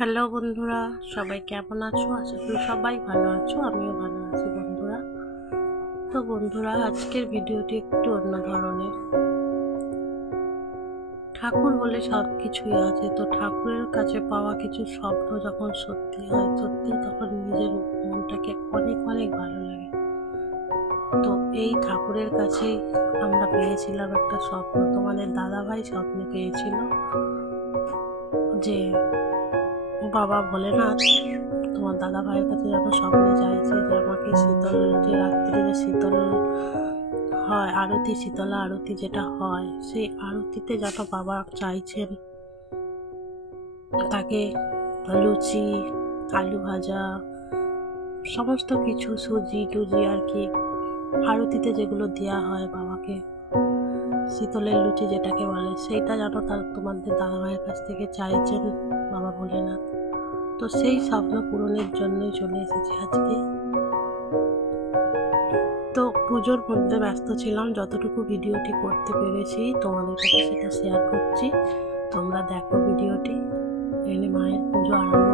Hello বন্ধুরা, সবাই কেমন আছো? আশা করি সবাই ভালো আছো, আমিও ভালো আছি বন্ধুরা। তো বন্ধুরা, আজকের ভিডিওটি একটু অন্য ধরনের। ঠাকুর বলে সব কিছুই আছে, তো ঠাকুরের কাছে পাওয়া কিছু স্বপ্ন যখন সত্যি হয়, সত্যি তখন নিজের মনটাকে অনেক অনেক ভালো লাগে। তো এই ঠাকুরের কাছেই আমরা পেয়েছিলাম একটা স্বপ্ন, তোমাদের দাদাভাই স্বপ্নে পেয়েছিল যে বাবা ভোলেনাথ তোমার দাদা ভাইয়ের কাছে যখন স্বপ্নে চাইছে যে আমাকে শীতল, যে রাত্রে যে শীতল হয় আরতি, শীতলা আরতি যেটা হয়, সেই আরতিতে যত বাবা চাইছেন তাকে লুচি, আলু ভাজা, সমস্ত কিছু সুজি টুজি আর কি, আরতিতে যেগুলো দেওয়া হয় বাবাকে, শীতলের লুচি যেটাকে বলে, সেইটা যেন তার তোমাদের দাদা ভাইয়ের কাছ থেকে চাইছেন বাবা ভোলেনাথ। তো সেই স্বপ্ন পূরণের জন্যই চলে এসেছি আজকে। তো পুজোর মধ্যে ব্যস্ত ছিলাম, যতটুকু ভিডিওটি করতে পেরেছি তোমাদের কাছে সেটা শেয়ার করছি। তোমরা দেখো ভিডিওটি, এনে মায়ের পুজো আরম্ভ